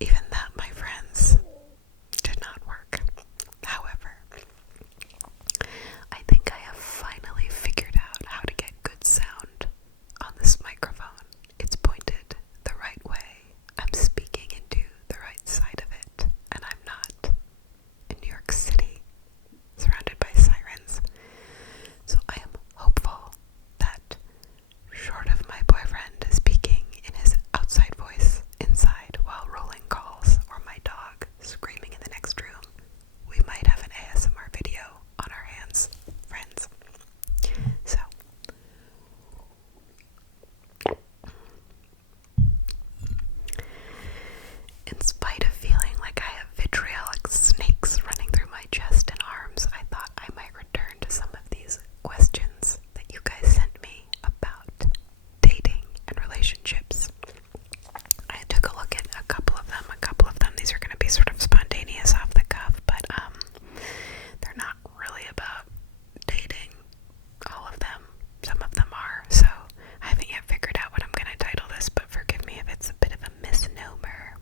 Even that, my friends, did not work. However, I think I have finally figured out how to get good sound on this microphone. It's pointed the right way. I'm speaking into the right side of it, and I'm not in New York City, surrounded by sirens. So I am hopeful that, short of my boyfriend speaking in his outside voice inside while rolling calls, or my dog screaming in the next room, we might have an ASMR video on our hands, friends. So, in spite of feeling like I have vitriolic snakes running through my chest and arms, I thought I might return to some of these questions that you guys sent me about dating and relationships. I took a look at a couple of them. These are going to be sort of spontaneous, off the cuff, but they're not really about dating. All of them. Some of them are. So I haven't yet figured out what I'm going to title this, but forgive me if it's a bit of a misnomer.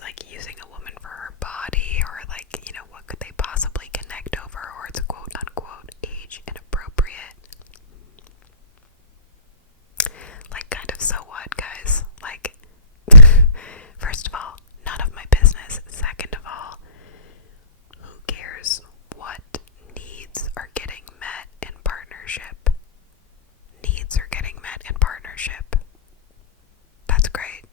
like using a woman for her body, or like, you know, what could they possibly connect over, or it's quote unquote age inappropriate. Like, kind of, so what, guys? Like, first of all, none of my business. Second of all, who cares what needs are getting met in partnership? Needs are getting met in partnership. That's great.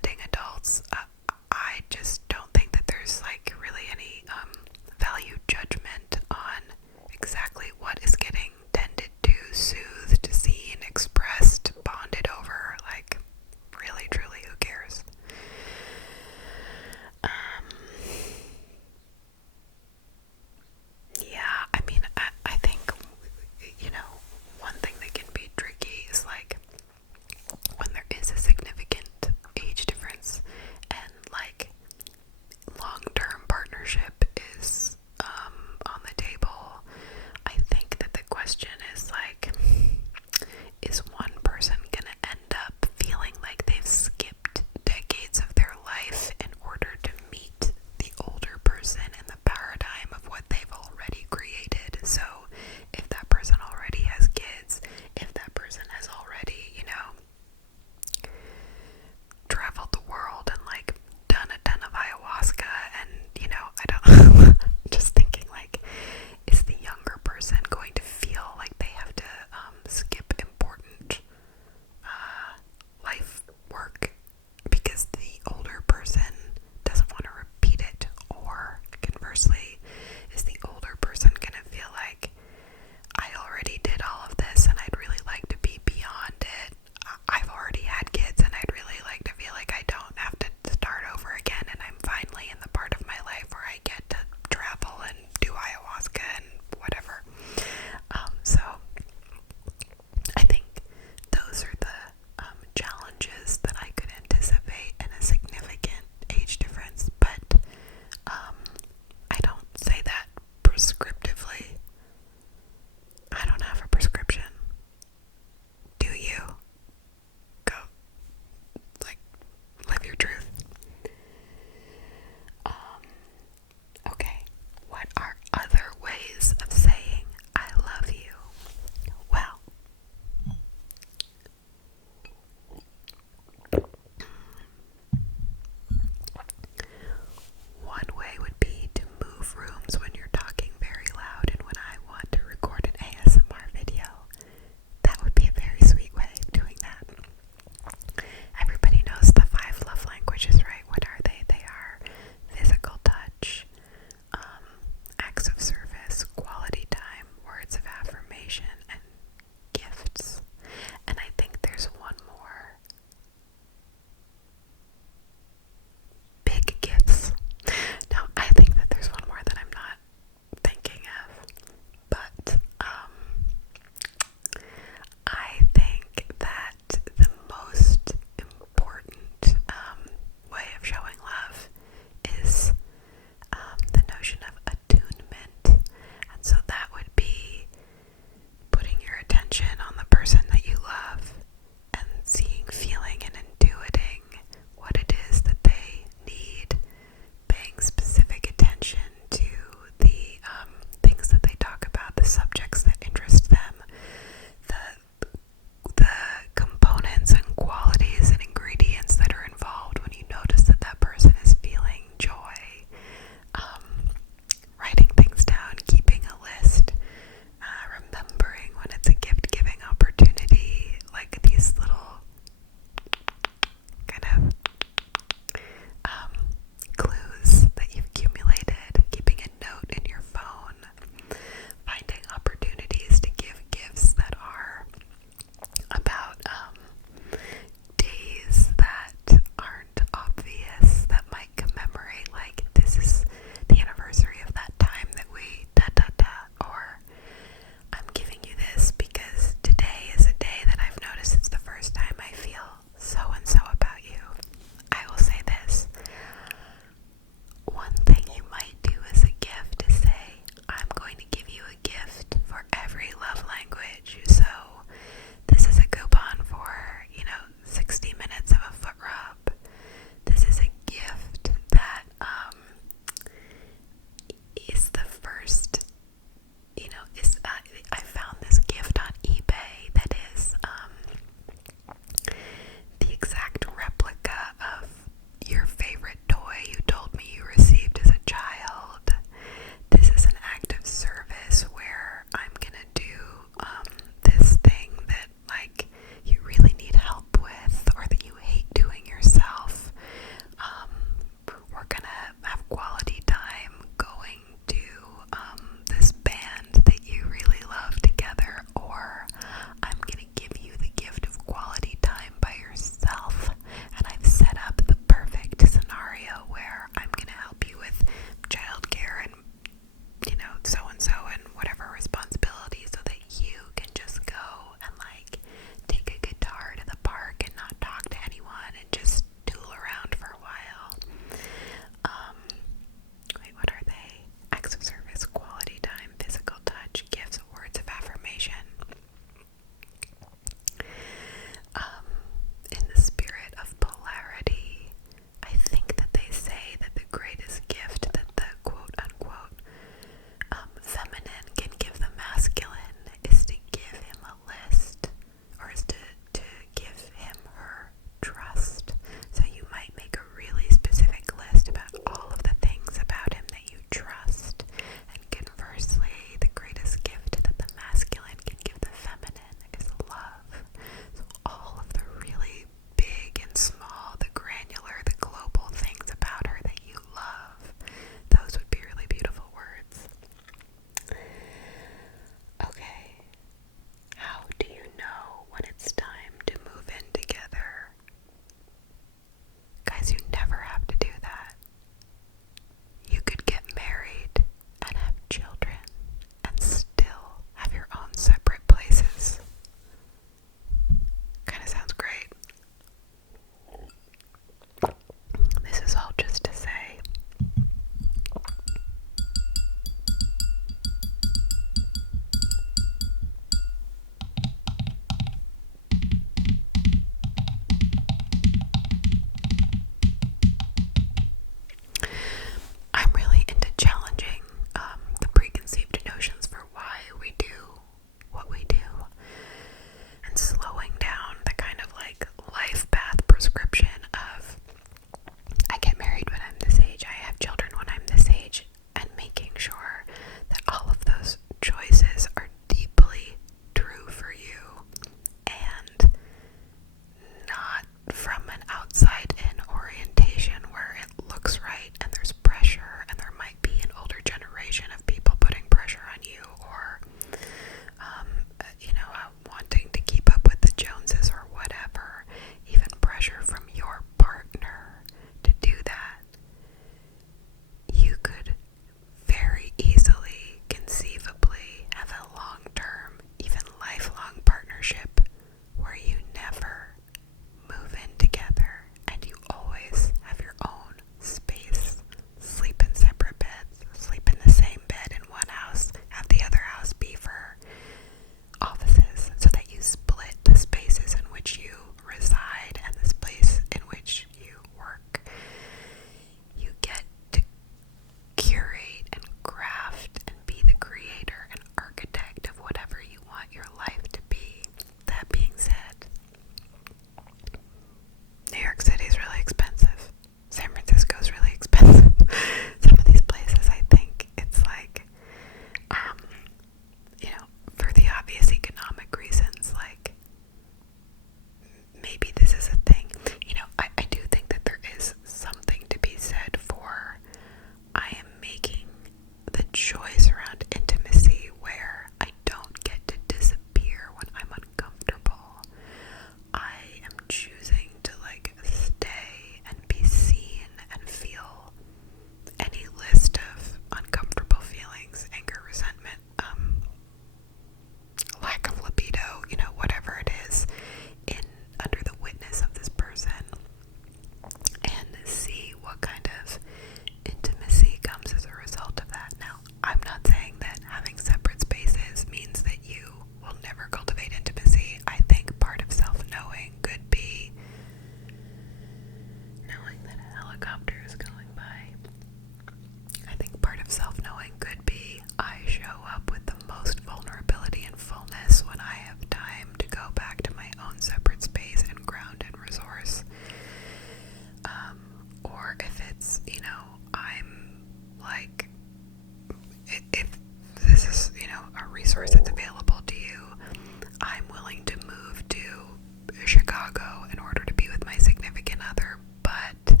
Chicago in order to be with my significant other, but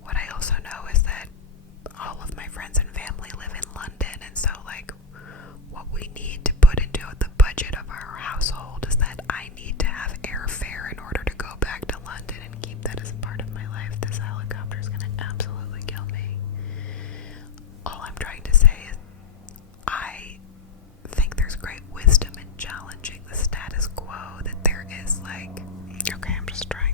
what I also know is that all of my friends and family live in London, and so like what we need to put into the budget of our household is that I need to have airfare in order to go back to London and keep that as a part of my life. This helicopter is gonna absolutely kill me. All I'm trying to say is I think there's great wisdom in challenging the status quo, that there is like, okay, I'm just trying